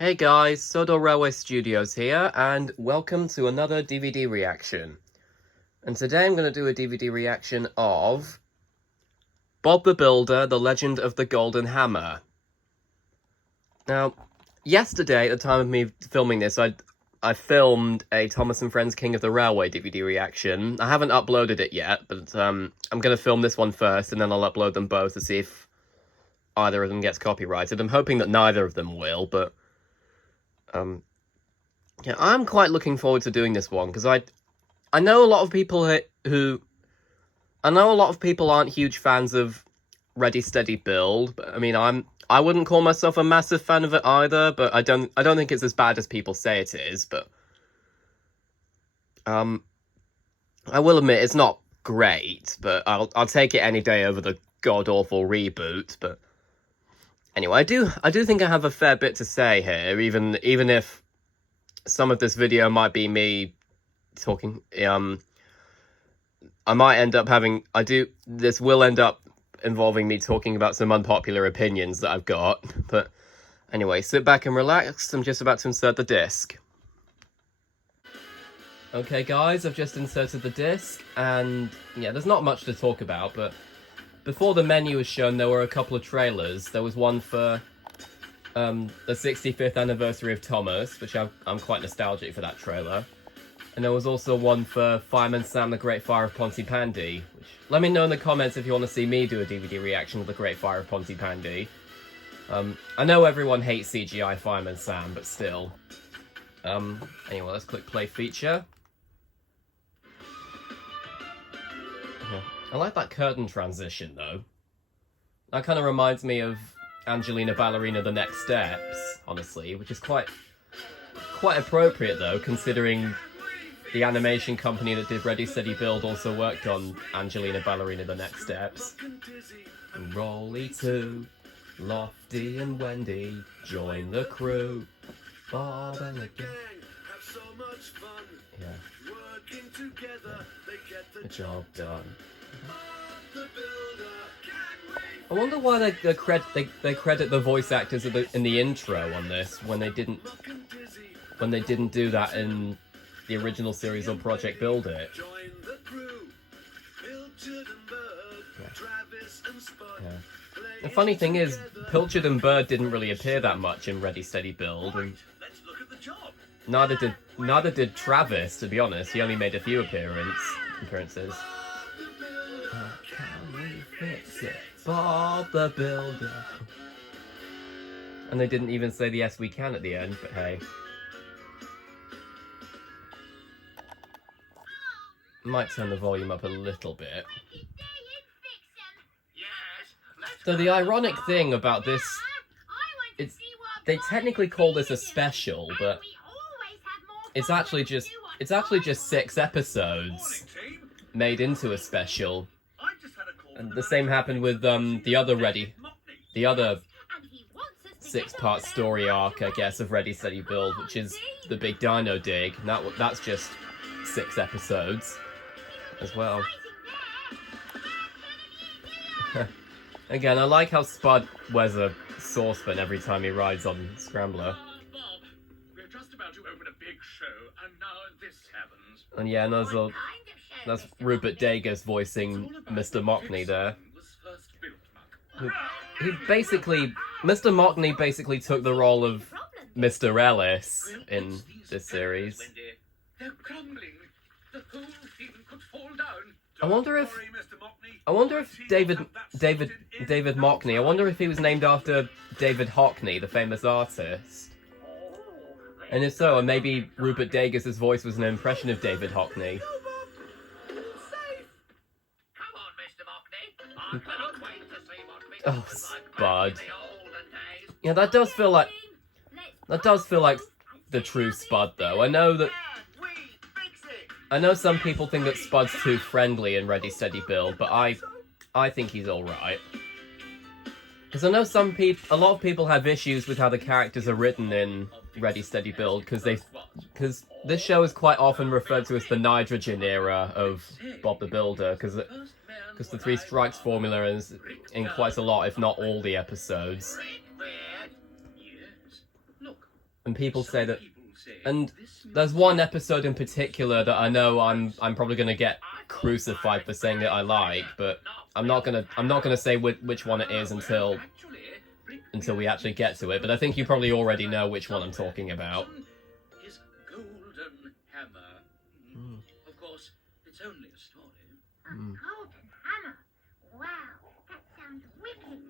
Hey guys, Sodo Railway Studios here, and welcome to another DVD reaction. And today I'm going to do a DVD reaction of Bob the Builder, The Legend of the Golden Hammer. Now, yesterday, at the time of me filming this, I filmed a Thomas and Friends King of the Railway DVD reaction. I haven't uploaded it yet, but I'm going to film this one first, and then I'll upload them both to see if either of them gets copyrighted. I'm hoping that neither of them will, but yeah, I'm quite looking forward to doing this one because I know a lot of people I know a lot of people aren't huge fans of Ready Steady Build, but I mean I wouldn't call myself a massive fan of it either, but I don't think it's as bad as people say it is, but I will admit it's not great, but I'll take it any day over the god awful reboot. But anyway, I do think I have a fair bit to say here, even if some of this video might be me talking. I might end up having. This will end up involving me talking about some unpopular opinions that I've got. But anyway, sit back and relax. I'm just about to insert the disc. Okay, guys, I've just inserted the disc, and yeah, there's not much to talk about, but before the menu was shown, there were a couple of trailers. There was one for the 65th anniversary of Thomas, which I'm quite nostalgic for that trailer. And there was also one for Fireman Sam, The Great Fire of Pontypandy. Which, let me know in the comments if you want to see me do a DVD reaction of The Great Fire of Pontypandy. I know everyone hates CGI Fireman Sam, but still. Anyway, let's click play feature. I like that curtain transition, though. That kind of reminds me of Angelina Ballerina The Next Steps, honestly, which is quite appropriate, though, considering the animation company that did Ready Steady Build also worked on Angelina Ballerina The Next Steps. And Rolly too, Lofty and Wendy, join the crew. Bob and the gang have so much fun. Yeah. Working together, they get the job done. I wonder why they credit the voice actors in the intro on this when they didn't do that in the original series or Project Build It. Yeah. The funny thing is, Pilchard and Bird didn't really appear that much in Ready Steady Build, and neither did Travis. To be honest, he only made a few appearances. How can we fix it? Bob the Builder. And they didn't even say the yes we can at the end, but hey. Might turn the volume up a little bit. So the ironic thing about this, they technically call this a special, but it's actually just 6 episodes made into a special. And the same happened with the other 6-part story arc, I guess, of Ready Steady Build, which is the Big Dino Dig. And that's just 6 episodes as well. Again, I like how Spud wears a saucepan every time he rides on Scrambler. Bob, we're just about to open a big show, and now this happens. And yeah, and that's Rupert Dagers voicing Mr. Mockney there. Mr. Mockney basically took the role of Mr. Ellis in this series. They're crumbling. The whole thing could fall down. I wonder if David Mockney, I wonder if he was named after David Hockney, the famous artist. And if so, maybe Rupert Dagers' voice was an impression of David Hockney. Oh, Spud. Yeah, that does feel like the true Spud, though. I know some people think that Spud's too friendly in Ready Steady Build, but I think he's alright. Because I know a lot of people have issues with how the characters are written in Ready Steady Build, because this show is quite often referred to as the nitrogen era of Bob the Builder, because the 3 Strikes formula is in quite a lot, if not all the episodes. and people say that. People say And this there's one episode in particular that I know I'm probably gonna get crucified for saying that I like, but I'm not gonna say which one it is until we actually get to it. But I think you probably already know which one I'm talking about. His golden hammer. Of course, it's only a story. A golden hammer. Wow, that sounds wicked.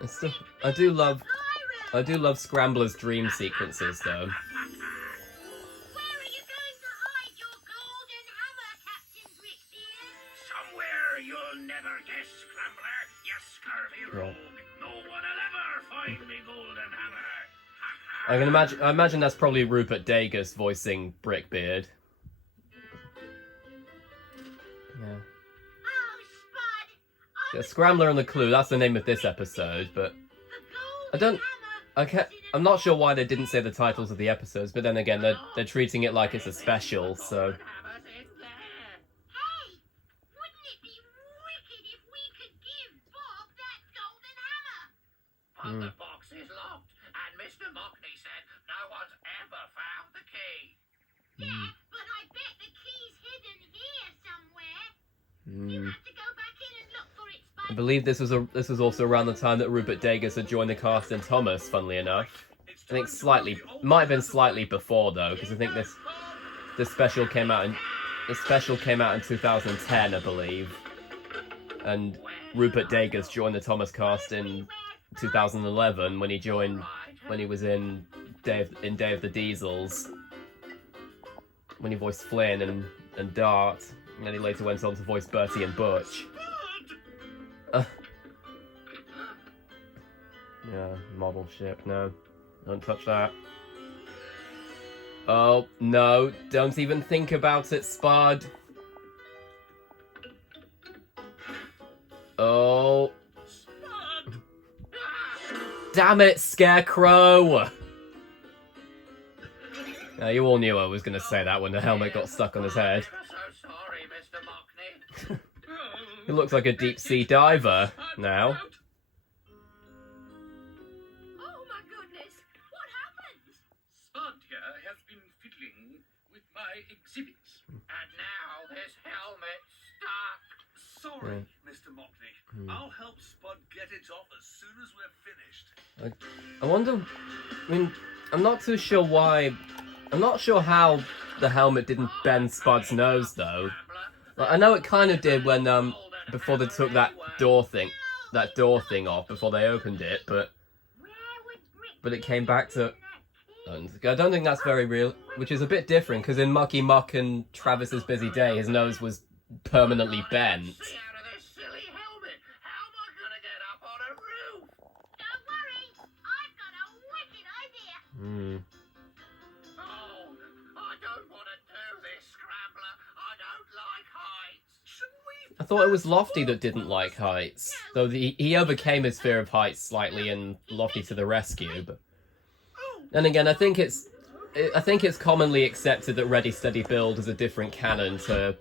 And still, I do love Scrambler's dream sequences though. Where are you going to hide your golden hammer, Captain Brickbeard? Somewhere you'll never guess, Scrambler. You scurvy rogue. No one will ever find me golden hammer. I imagine that's probably Rupert Dagus voicing Brickbeard. Yeah. Oh, Spud. Yeah, Scrambler and the Clue, that's the name of this episode, but I'm not sure why they didn't say the titles of the episodes, but then again, they're treating it like it's a special, so... Hey, wouldn't it be wicked if we could give Bob that golden hammer? But the box is locked, and Mr. Mockney said no one's ever found the key. Yeah, but I bet the key's hidden here somewhere. You have to go back in and look for it, I Spud. believe this was also around the time that Rupert Dagus had joined the cast in Thomas, funnily enough. I think might have been slightly before though, because I think this special came out in 2010, I believe, and Rupert Dagus joined the Thomas cast in 2011 when he was in Day of the Diesels, when he voiced Flynn and Dart, and then he later went on to voice Bertie and Butch. Yeah, model ship, no. Don't touch that. Oh, no, don't even think about it, Spud. Oh. Damn it, Scarecrow! Now, you all knew I was going to say that when the helmet got stuck on his head. So sorry, Mr. Mockney. He looks like a deep-sea diver now. Oh my goodness, what happened? Spud here has been fiddling with my exhibits. And now his helmet's stuck. Sorry, Mr. Mockney. I'll help Spud get it off as soon as we're finished. I wonder... I mean, I'm not too sure why... I'm not sure how the helmet didn't bend Spud's nose, though. Like, I know it kind of did when, before they took that door thing off, before they opened it, but it came back to... And I don't think that's very real, which is a bit different, because in Mucky Muck and Travis's Busy Day, his nose was permanently bent. See out of this silly helmet. How am I gonna get up on a roof? Don't worry, I've got a wicked idea. Oh, I don't want to do this, Scrambler. I don't like heights. Shouldn't we? I thought it was Lofty that didn't like heights, though he overcame his fear of heights slightly in Lofty to the Rescue. But then again, I think it's commonly accepted that Ready Steady Build is a different canon to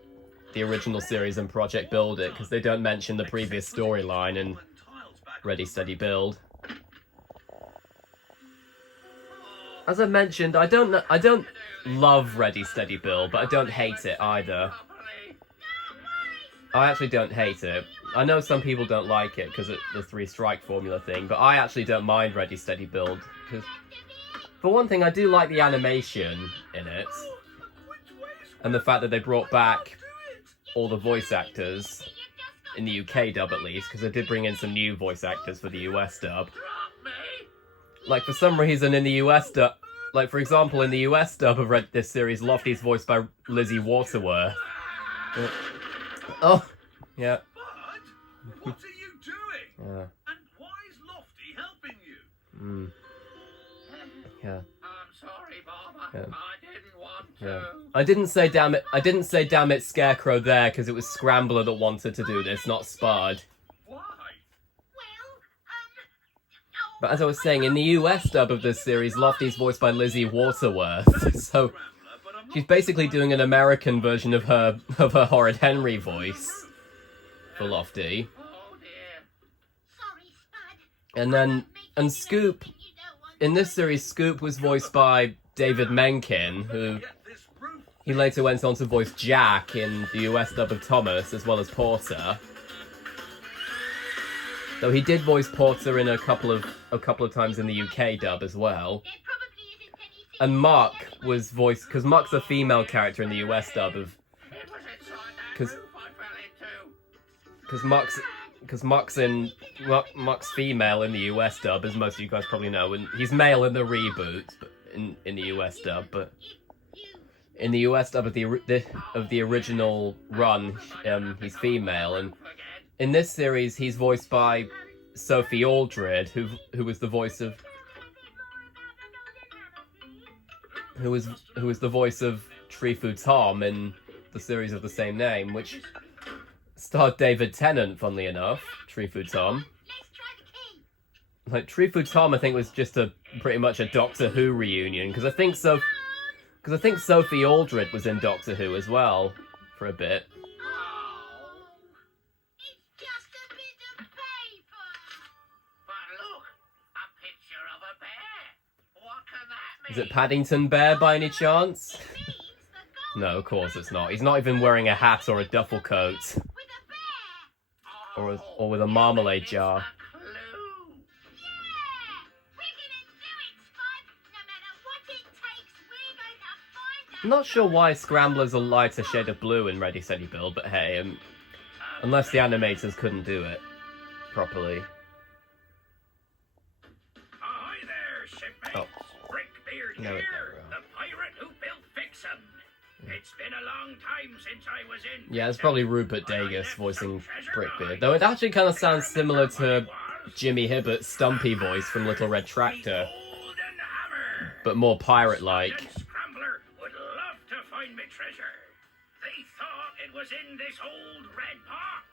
the original series and Project Build It, because they don't mention the previous storyline in Ready Steady Build. As I mentioned, I don't love Ready Steady Build, but I don't hate it either. I actually don't hate it. I know some people don't like it because of the 3-strike formula thing, but I actually don't mind Ready Steady Build, because for one thing, I do like the animation in it, and the fact that they brought back all the voice actors, in the UK dub at least, because they did bring in some new voice actors for the US dub. Like, for some reason in the US dub, like, for example, in the US dub of this series, Lofty's voiced by Lizzie Waterworth. Oh, yeah. Bud, what are you doing? Yeah. And why is Lofty helping you? Yeah. I'm sorry, Bob. Yeah. I didn't want to. Yeah. I didn't say damn it Scarecrow there, because it was Scrambler that wanted to do this, not Spud. Why? But as I was saying, in the US dub of this series, Lofty's voiced by Lizzie Waterworth, so she's basically doing an American version of her Horrid Henry voice for Lofty. Oh dear. Sorry, Spud. And then Make And Scoop, in this series, Scoop was voiced by David Menken, who he later went on to voice Jack in the US dub of Thomas, as well as Porter. Though he did voice Porter in a couple of times in the UK dub as well. And Muck was voiced, because Muck's a female character in the US dub of, because Muck's female in the US dub, as most of you guys probably know, and he's male in the reboot, but in the US dub, but in the US dub of the original run, he's female, and in this series he's voiced by Sophie Aldred, who was the voice of who was the voice of Trefu Tom in the series of the same name, which starred David Tennant, funnily enough. Trefu Tom. Like, Trefu Tom, I think, was just pretty much a Doctor Who reunion, because I think Sophie Aldred was in Doctor Who as well for a bit. Is it Paddington Bear by any chance? No, of course it's not. He's not even wearing a hat or a duffel coat. Or with a marmalade jar. I'm not sure why Scrambler's a lighter shade of blue in Ready Steady Build, but hey, unless the animators couldn't do it properly. Ahoy there, shipmates! Oh. Brickbeard No, here, the pirate who built Fixham. It's been a long time since I was in. Yeah, it's probably Rupert Dagus voicing Brickbeard, though it actually kind of sounds similar to Jimmy Hibbert's Stumpy voice from Little Red Tractor, but more pirate-like. Scrambler would love to find me treasure. They thought it was in this old red box,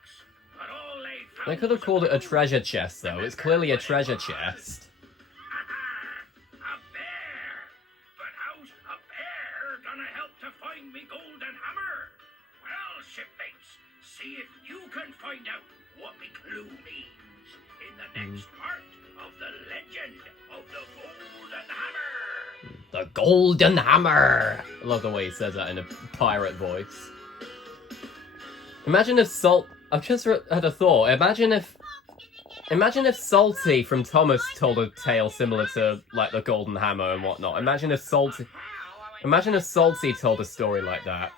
but all they found. They could have called it a treasure chest, though. It's clearly a treasure chest. A bear! But how's a bear gonna help to find me golden hammer? Well, shipmates, see if you can find out what me clue means in the next part of the legend of the golden hammer. The Golden Hammer! I love the way he says that in a pirate voice. Imagine if I've just had a thought. Imagine if Salty from Thomas told a tale similar to, like, the Golden Hammer and whatnot. Imagine if Salty told a story like that.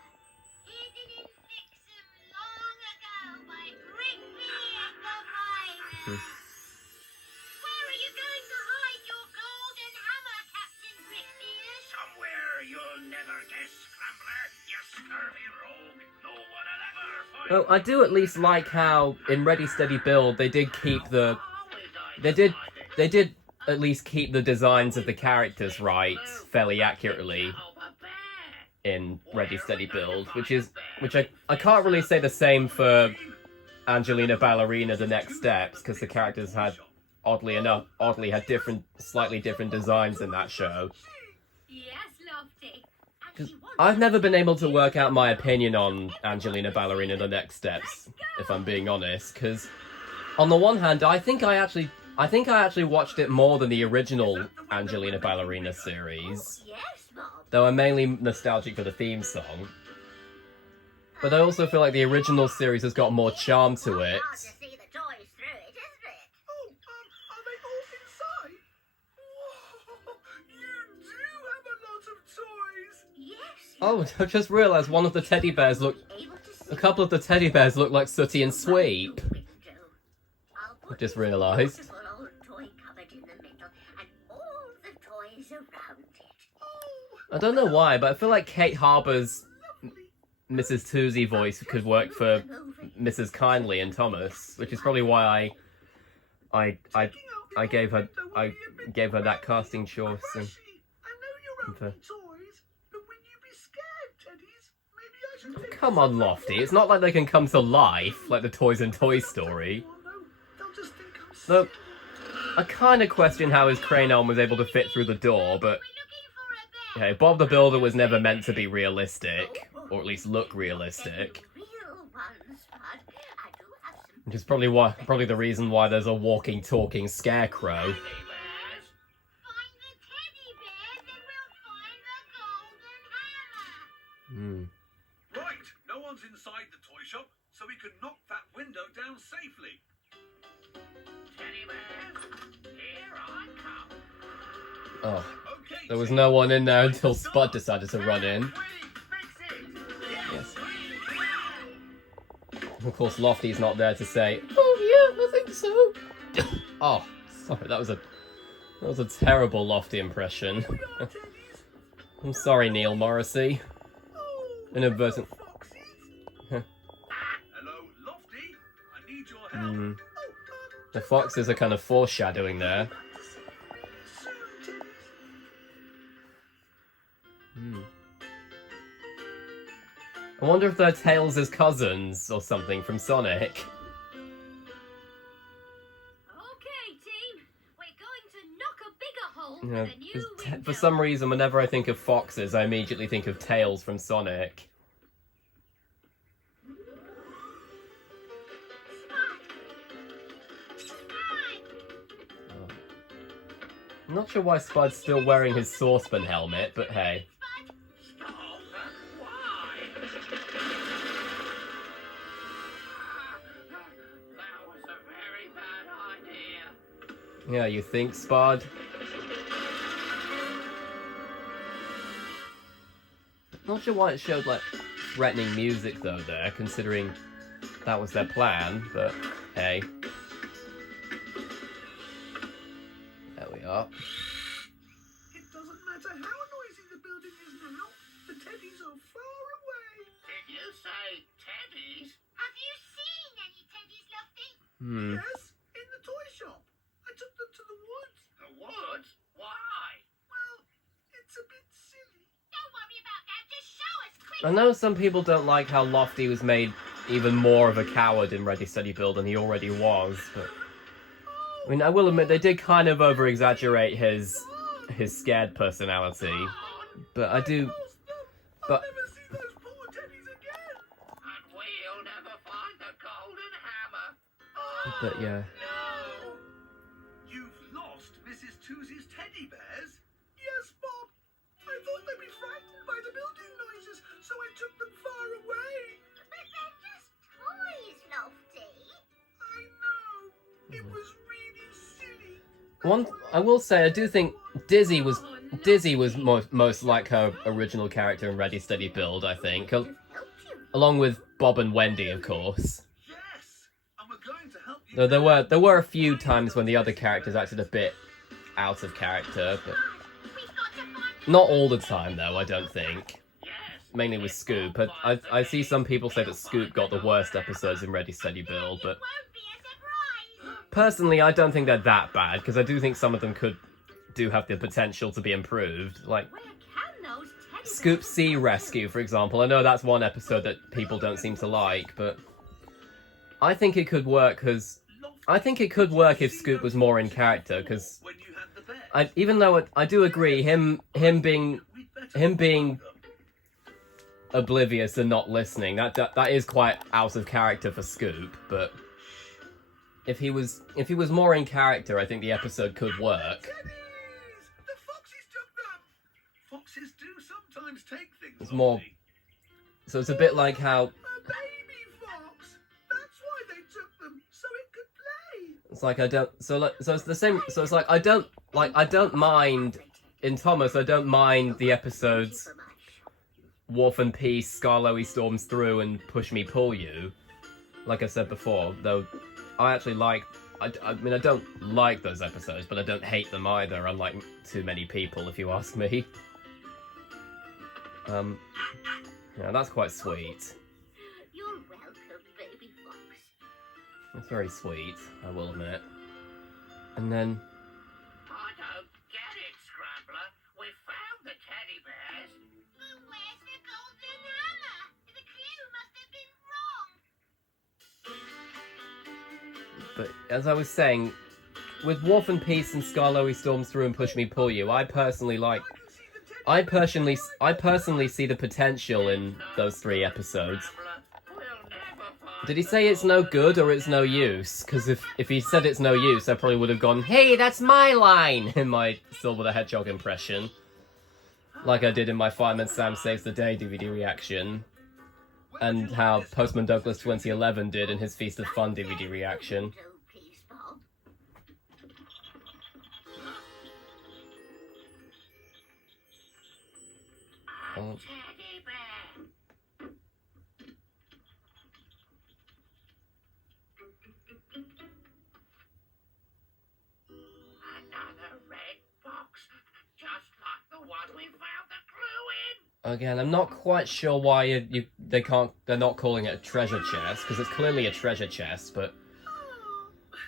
Where are you going to hide your golden hammer, Captain Brickbeard? Somewhere you'll never guess, Scrambler, you scurvy rogue. No one will ever find. Oh, I do at least like how in Ready Steady Build they did keep the they did at least keep the designs of the characters right fairly accurately in Ready Steady Build, which I can't really say the same for Angelina Ballerina The Next Steps, because the characters had oddly had slightly different designs in that show. Yes, Lofty. I've never been able to work out my opinion on Angelina Ballerina The Next Steps, if I'm being honest, because on the one hand, I think I actually watched it more than the original Angelina Ballerina series, Yes, Bob. though I'm mainly nostalgic for the theme song. But I also feel like the original series has got more charm to it. Hard to see the toys through it, isn't it? Oh, are they all inside? Whoa, you do have a lot of toys. Yes. Oh, I just realised one of the teddy bears a couple of the teddy bears look like Sooty and Sweep. I just realised. Old toy cupboard in the middle, and all the toys around it. I don't know why, but I feel like Kate Harbour's Mrs. Toosie voice could work for Mrs. Kindly and Thomas, which is probably why I gave her that casting choice. I know you're and for- only toys, but when you be scared, teddies, maybe I should take Come on, Lofty. It's not like they can come to life like the toys in Toy Story. Oh, no, they'll just think I'm sick. Though I kind of question how his crane arm was able to fit through the door, but hey, Bob the Builder was never meant to be realistic, or at least look realistic. Real ones, Bud. I do have some. Which is probably the reason why there's a walking, talking scarecrow. Hmm. Right, no one's inside the toy shop, so we can knock that window down safely. Teddy bears, here I come. Oh, Okay, there was team, no one in there time to until Spud start. decided to run in. Quick, fix it. Yes. Of course, Lofty's not there to say, "Oh yeah, I think so." Oh, sorry, that was a terrible Lofty impression. Here we are, Teddies. I'm sorry, Neil Morrissey. Oh, Inadvertent. foxes. Hello, Lofty. I need your help. Hmm. Oh, The foxes are kind of foreshadowing there. back to see you really soon, Teddies. Hmm. I wonder if they're Tails' cousins or something from Sonic. Okay, team. We're going to knock a bigger hole Yeah, for the new window. for some reason, whenever I think of foxes, I immediately think of Tails from Sonic. I'm not sure why Spud's still wearing his saucepan helmet, but hey. Stop. Why? That was a very bad idea. Yeah, you think, Spud? Not sure why it showed, like, threatening music, though, there, considering that was their plan, but hey. There we are. It doesn't matter how noisy the building is now. The Teddies are far away. Did you say teddies? Have you seen any teddies, Lofty? Hmm. Yes, in the toy shop. I took them to the woods. The woods? Why? Well, it's a bit silly. Don't worry about that. Just show us quick. I know some people don't like how Lofty was made even more of a coward in Ready Steady Build than he already was, but I mean, I will admit they did kind of over-exaggerate his scared personality, but I do. Lost them. But- I'll never see those poor Teddies again. And we'll never find the golden hammer. But yeah. No. You've lost Mrs. Toozy's teddy bears? Yes, Bob. I thought they'd be frightened by the building noises, so I took them far away. But they're just toys, Lofty. I know. It was really silly. One, I will say, I do think Dizzy was most like her original character in Ready Steady Build. I think, Help you. along with Bob and Wendy, of course. Yes, and we're going to help you. Though there were a few times when the other characters acted a bit out of character, but We've got to find not all the time, though. I don't think. Yes. Mainly with Scoop. But I see some people say that Scoop got the worst episodes in Ready Steady Build, but It won't be a surprise. personally, I don't think they're that bad, because I do think some of them do have the potential to be improved. Like Where can those teddy Scoop bears Sea Rescue, for example. I know that's one episode that people don't seem to like, but I think it could work if Scoop was more in character, because When you had the bears. even though I do agree, him being We'd better him being- find them. oblivious and not listening, that is quite out of character for Scoop, but if he was more in character, I think the episode could work. Teddies! The foxes took them. Foxes do sometimes take things. It's more- Lofty. So it's a bit like how A baby fox. That's why they took them, so it could play. it's like so it's the same. So it's like I don't mind in Thomas. I don't mind the episodes Wharf and Peace, Skarloey Storms Through, and Push Me Pull You. Like I said before, though, I actually like. I mean, I don't like those episodes, but I don't hate them either. Unlike too many people, if you ask me. Yeah, that's quite sweet. You're welcome, baby fox. That's very sweet, I will admit. And then, I don't get it, Scrambler. We found the teddy bears. But where's the golden hammer? The clue must have been wrong. but as I was saying, with Wharf and Peace and Skarloey Storms Through and Push Me Pull You, I personally see the potential in those 3 episodes. Scrambler, we'll never find Did he say it's no good or it's no use? Because if he said it's no use, I probably would have gone, "Hey, that's my line!" in my Silver the Hedgehog impression. like I did in my Fireman Sam Saves the Day DVD reaction, and how Postman Douglas 2011 did in his Feast of Fun DVD reaction. Please, Bob. Oh. Teddy bear. Another red box, just like the one we found the clue in. Again, I'm not quite sure why they're not calling it a treasure chest, because it's clearly a treasure chest, but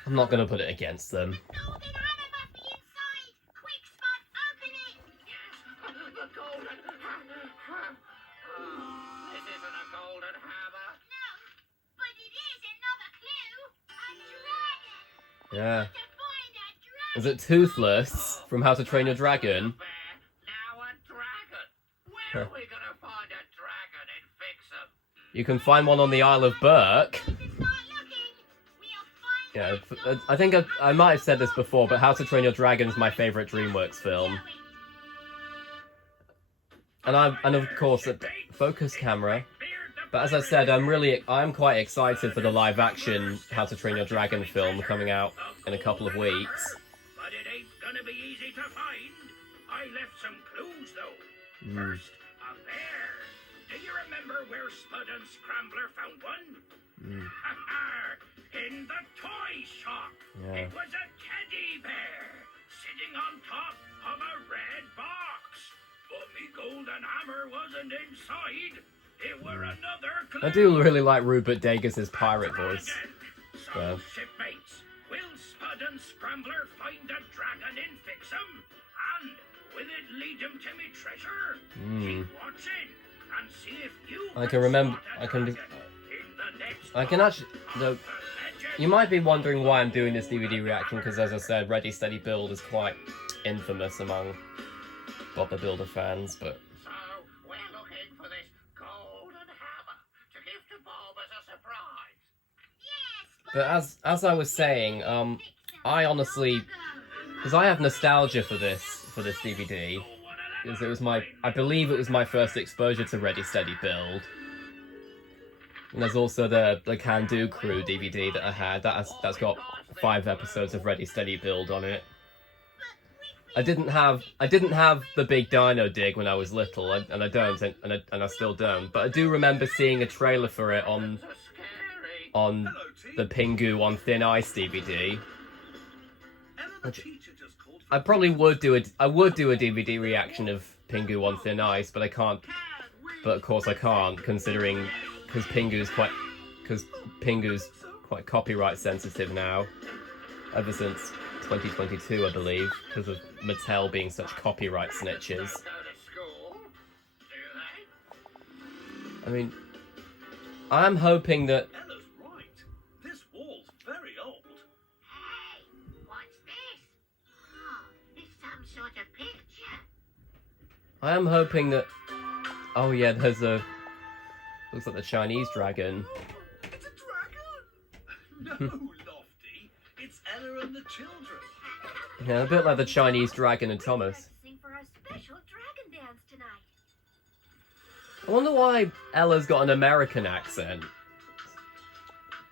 I'm not going to put it against them. Golden hammer must be inside. Quick, Spot, open it. Yes, the golden hammer. This isn't a golden hammer. No, but it is another clue. A dragon. Yeah. To find a dragon. Is it Toothless from How to Train Your Dragon? Now a dragon. Where are we gonna find a dragon and fix him? You can find one on the Isle of Berk. Start looking. We'll find Yeah, I think I might have said this before, but How to Train Your Dragon is my favourite DreamWorks film. And of course, focus camera. But as I said, I'm quite excited for the live-action How to Train Your Dragon film coming out in a couple of weeks. But it ain't gonna be easy to find. I left some clues though. First, a bear. Do you remember where Spud and Scrambler found one? In the toy shop. Yeah. It was a teddy bear sitting on top of a red box. But me golden hammer wasn't inside. It were another clue. I do really like Rupert Degas' pirate voice. So, Yeah. shipmates, will Spud and Scrambler find a dragon and fix him? And will it lead him to me treasure? Keep watching and see if you I can remember. spot a I can. dragon in the next I can part actually. of Though, the legend. you might be wondering why I'm doing this DVD reaction, because as I said, Ready Steady Build is quite infamous among Bob the Builder fans, but. So, we're looking for this golden hammer to give to Bob as a surprise. Yes, But as I was saying, I honestly, because I have nostalgia for this DVD, because it was I believe it was my first exposure to Ready Steady Build. And there's also the Can Do Crew DVD that I had. That's got 5 episodes of Ready Steady Build on it. I didn't have the big Dino Dig when I was little, and I don't, and I still don't. But I do remember seeing a trailer for it on So scary. the Pingu on Thin Ice DVD. Ella the teacher just called for I probably would do a DVD reaction of Pingu on Thin Ice, but I can't. But of course I can't, considering because Pingu's quite copyright sensitive now, ever since 2022, I believe, because of Mattel being such copyright snitches. Go to school, do they? I mean, I'm hoping that. Ella's right. This wall's very old. Hey, what's this? Oh, it's some sort of picture. I am hoping that. Oh yeah, there's a. Looks like the Chinese dragon. It's a dragon. No, Lofty. It's Ella and the children. Yeah, a bit like the Chinese dragon and Thomas. Practicing for our special dragon dance tonight. I wonder why Ella's got an American accent.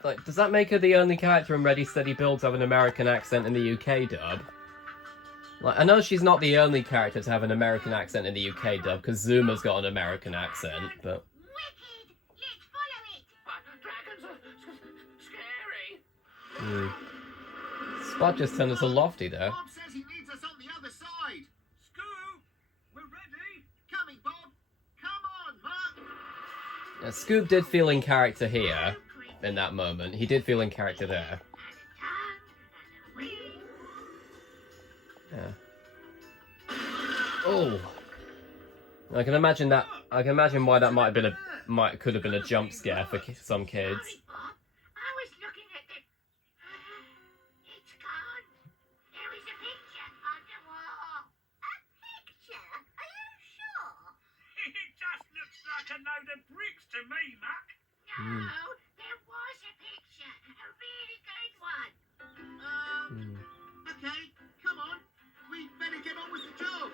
Like, does that make her the only character in Ready Steady Build to have an American accent in the UK dub? Like, I know she's not the only character to have an American accent in the UK dub, because Zuma's got an American accent, but. Wicked! Let's follow it. But dragons are scary. Spot just turned us a Lofty there. Bob says he needs us on the other side. Scoop, we're ready. Coming, Bob. Come on, Mark. Yeah, Scoop did feel in character here, in that moment. He did feel in character there. Yeah. Oh. I can imagine why that could have been a jump scare for some kids. Sorry, Bob. I was looking at the... It's gone. There is a picture on the wall. A picture? Are you sure? It just looks like a load of bricks to me, Mac. No, there was a picture. A really good one. Okay, come on. We better get on with the job.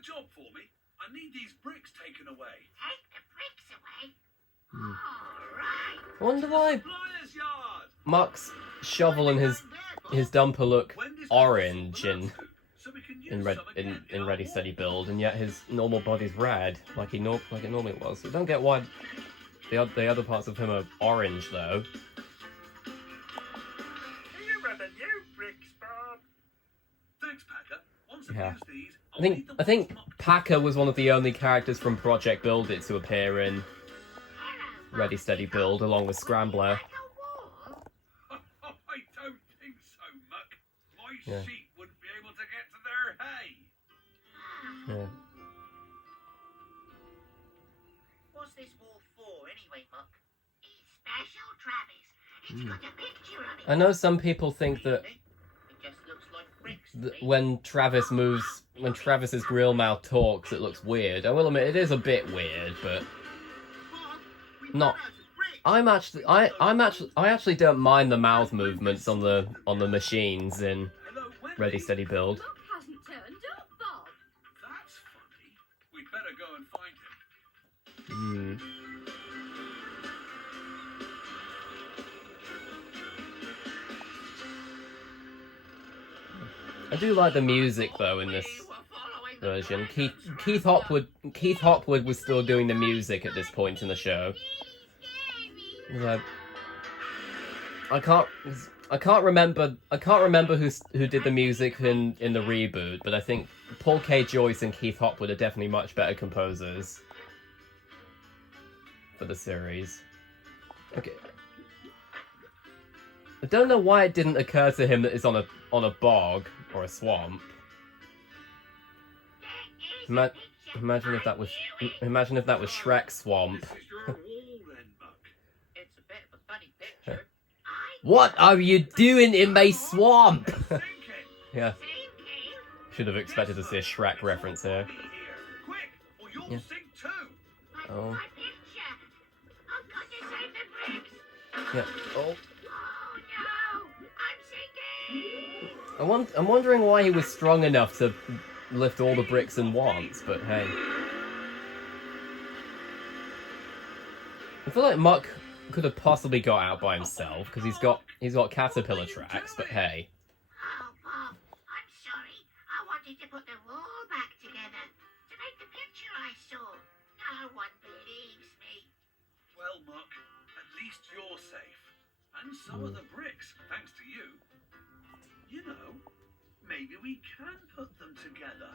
a job for me? I need these bricks taken away. Take the bricks away. Hmm. All right. I wonder why Supplier's yard. Mark's shovel and his dumper look Wendy's orange got some in for us, so we can use in red some again in our Ready wall. Steady Build, and yet his normal body's red, like it normally was. I don't get why the other parts of him are orange though. You rather new bricks, Bob. Thanks, Packer. Once I've Yeah. used these, I'll I think need the I think walls mopped. Packer was one of the only characters from Project Build It to appear in Ready Steady Build, along with Scrambler. Like a wall? I don't think so, Muck. My Yeah. sheep wouldn't be able to get to their hay. Yeah. What's this wall for, anyway, Muck? It's special, Travis. It's got a picture on it. I know some people think that It just looks like bricks to me. when Travis's grill mouth talks, it looks weird. I will admit it is a bit weird, but Bob, we Not- run out of bricks. I actually don't mind the mouth movements on the machines in Hello, Wendy. Ready Steady Build. Muck hasn't turned up, Bob. That's funny. We'd better go and find him. Hmm. I do like the music though in this We were following the version. dragon. Keith Hopwood was still doing the music at this point in the show. Really Like, I can't remember who did the music in the reboot, but I think Paul K. Joyce and Keith Hopwood are definitely much better composers for the series. Okay. I don't know why it didn't occur to him that it's on a bog or a swamp. There is Ima- a picture. Imagine if that was Shrek Swamp. This is your wall then, Muck. It's a bit of a funny picture. What are you doing in my swamp? Thinking. Yeah, Thinking. should have expected to see a Shrek reference here. Quick, or you'll Yeah. sink too. But Oh. my picture. I've got to save the bricks. Yeah. Oh. Oh no. I'm sinking. I'm wondering why he was strong enough to lift all the bricks in once, but hey. I feel like Muck could have possibly got out by himself because he's got caterpillar tracks, but hey. Oh, Bob, I'm sorry. I wanted to put the wall back together to make the picture I saw. No one believes me. Well, Muck, at least you're safe. And so are the bricks, thanks to you. You know, maybe we can put them together.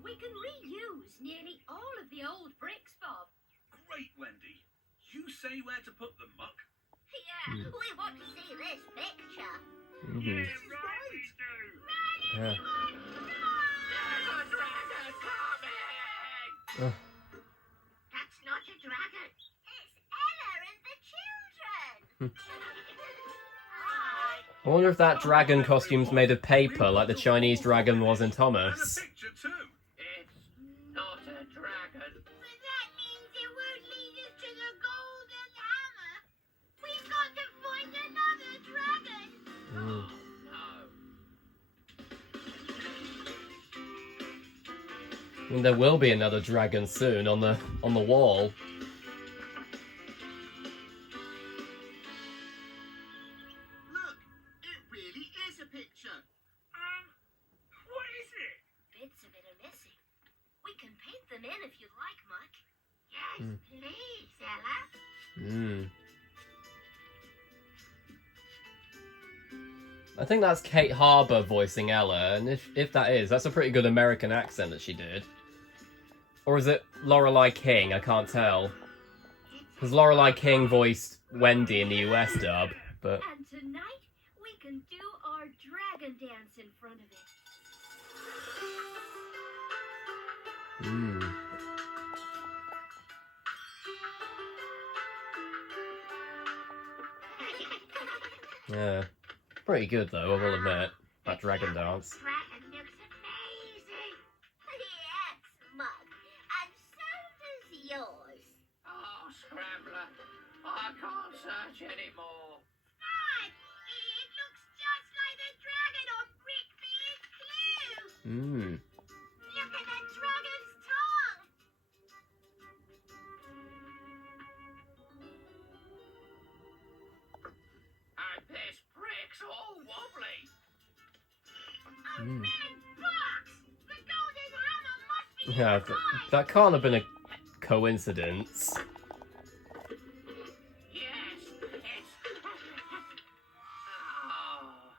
We can reuse nearly all of the old bricks, Bob. Great, Wendy. You say where to put them, Muck. Yeah, we want to see this picture. Mhm. Right, we do. Yeah. There's a dragon coming! Ugh. That's not a dragon. It's Ella and the children. Hi. I wonder if that dragon costume's made of paper like the Chinese dragon was in And a Thomas. picture too. It's not a dragon. But that means it won't lead us to the golden hammer. We've got to find another dragon. Mm. No. I mean, there will be another dragon soon on the wall. Look, it really is a picture. What is it? Bits of it are missing. We can paint them in if you like, Muck. Yes, please, Ella. Hmm. I think that's Kate Harbour voicing Ella, and if that is, that's a pretty good American accent that she did. Or is it Lorelei King? I can't tell. Because Lorelei King voiced Wendy in the US dub, but... And tonight, we can do our dragon dance in front of it. Hmm. Yeah. Pretty good though, I will admit. That dragon dance. Dragon looks amazing. Yes, Mug. And so does yours. Oh, Scrambler, I can't search anymore. But it looks just like the dragon on Brickbeard's clue. Hmm. Look at the dragon's tongue. And this brick's all wobbly. Oh, Mm. man, box! The golden hammer must be Yeah, inside. that can't have been a coincidence. Yes, it's... Oh,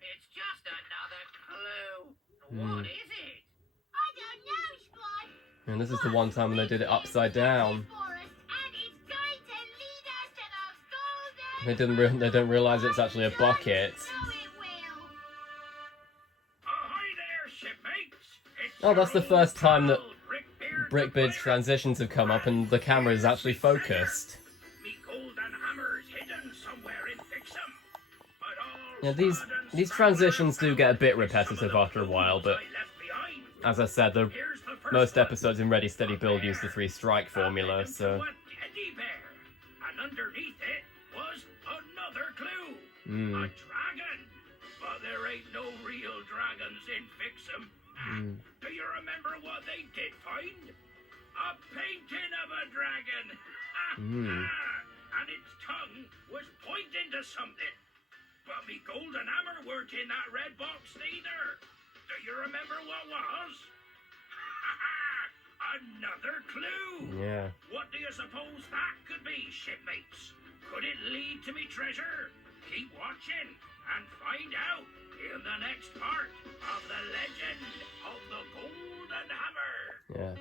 it's just another clue. What is it? I don't know, Spot. And this is the one time when they did it upside down. They don't realize it's actually a bucket. Ahoy there, shipmates! It's Oh, that's the your first old time that pal, Brickbeard the Brickbeard's pirate. transitions have come up and the camera is actually focused. Me golden hammer's hidden somewhere in Fixham. But all Yeah, these transitions do get a bit repetitive after a while, but as I said, most episodes in Ready Steady Build use the 3-strike formula, so... A teddy bear, and underneath it was another clue. Mm. A dragon. But there ain't no real dragons in Fixham. Mm. Do you remember what they did find? A painting of a dragon. Mm. And its tongue was pointing to something. But me golden hammer weren't in that red box either. Do you remember what was? Another clue. Yeah. What do you suppose that could be, shipmates? Could it lead to me treasure? Keep watching and find out in the next part of the legend of the Golden Hammer. Yeah.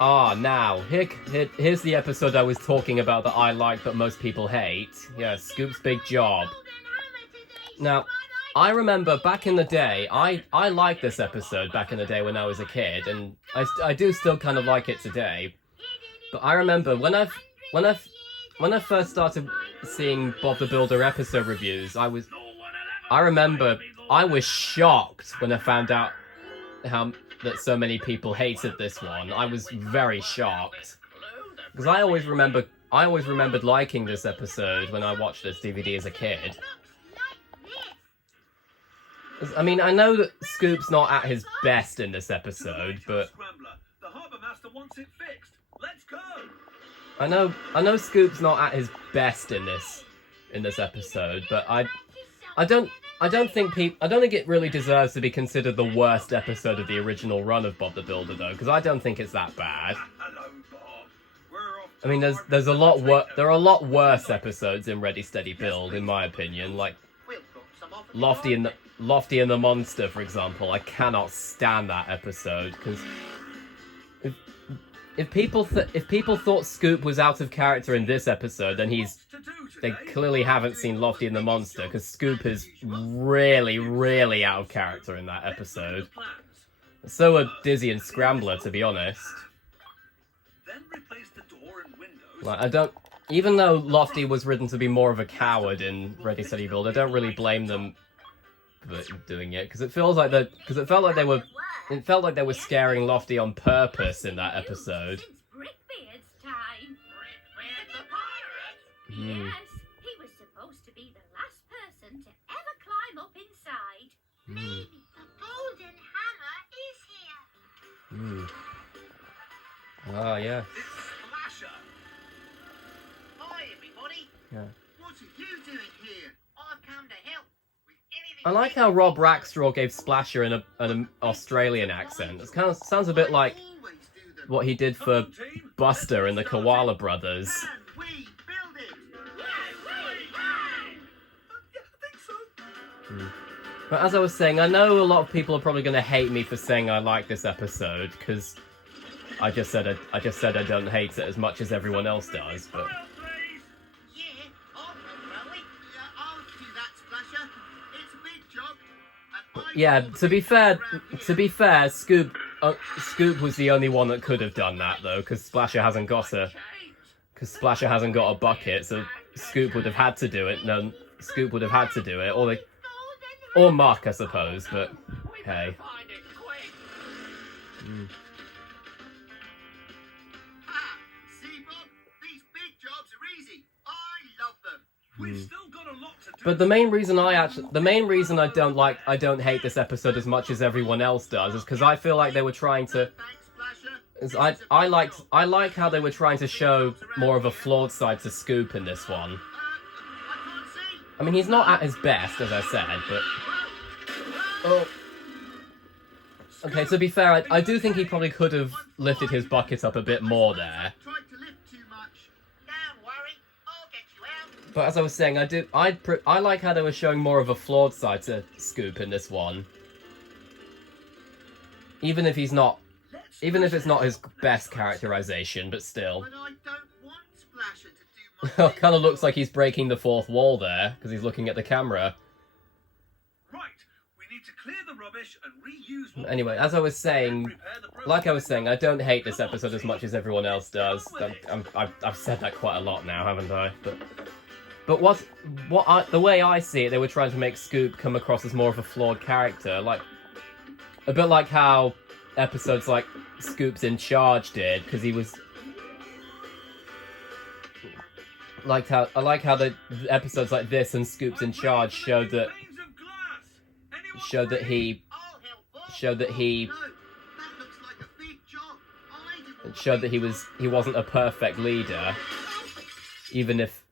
Ah, now, here's the episode I was talking about that I like but most people hate. Yeah, Scoop's Big Job. Now, I remember back in the day, I liked this episode back in the day when I was a kid, and I do still kind of like it today. But I remember when I first started seeing Bob the Builder episode reviews, I remember I was shocked when I found out that so many people hated this one. I was very shocked because I always remembered liking this episode when I watched this DVD as a kid. I mean, I know that Scoop's not at his best in this episode, but The harbour master wants it fixed. Let's go. I know Scoop's not at his best in this episode, but I don't think it really deserves to be considered the worst episode of the original run of Bob the Builder though, because I don't think it's that bad. Hello, Bob. We're off to I mean, the there are a lot worse episodes in Ready Steady Build, in my opinion, like We'll drop some off at Lofty and the Monster, for example. I cannot stand that episode because if people thought Scoop was out of character in this episode, then they clearly haven't seen Lofty and the Monster, because Scoop is really, really out of character in that episode. So are Dizzy and Scrambler, to be honest. Then replace the door and windows. Like, even though Lofty was written to be more of a coward in Ready Steady Build, I don't really blame them for doing it, because it felt like they were scaring Lofty on purpose in that episode. Since Brickbeard's time. Brickbeard the pirate. Hmm. Yes, he was supposed to be the last person to ever climb up inside. Maybe the golden hammer is here. Ah, yeah. It's Splasher. Hi, everybody. Yeah. What are you doing here? I've come to help with anything. I like how Rob Rackstraw gave Splasher an Australian accent. It kind of sounds a bit like Always do them. what he did Come for on, team. Buster in the Koala Brothers. And we build it. Yeah, I think so. But as I was saying, I know a lot of people are probably going to hate me for saying I like this episode, because I just said I don't hate it as much as everyone else does. But Well, please. Yeah, I'll come rowing. Yeah, I'll do that, Splasher. It's a big job. And I yeah, know to be the fair, big job around here. Scoop was the only one that could have done that though, because Splasher hasn't got a bucket, so Scoop would have had to do it. No, Scoop would have had to do it, or Muck, I suppose. But We hey. better find it quick. Ah, see, Bob? These big jobs are easy. I love them. We've still got a lot to do. But the main reason I don't hate this episode as much as everyone else does is because I feel like they were trying to. Thanks, Splasher. I like how they were trying to show more of a flawed side to Scoop in this one. I can't see. I mean, he's not at his best, as I said, but oh. Okay, to be fair, I do think he probably could have lifted his bucket up a bit more there. Tried to lift too much. Don't worry, I'll get you out. But as I was saying, I like how they were showing more of a flawed side to Scoop in this one. Even if it's not his best characterization, but still. But I don't want Splasher to do my It kind of looks like he's breaking the fourth wall there, because he's looking at the camera. Right, we need to clear the rubbish and reuse what Anyway, as I was saying, I don't hate this episode as much as everyone else does. I've said that quite a lot now, haven't I? But the way I see it, they were trying to make Scoop come across as more of a flawed character, like a bit like how episodes like Scoop's in Charge did, because he was. I like how the episodes like this and Scoop's in Charge showed that panes of glass. Anyone showed that free? he I'll help Bob. showed that he No, that looks like a big job. I do all it the showed that big he wasn't a perfect leader, even if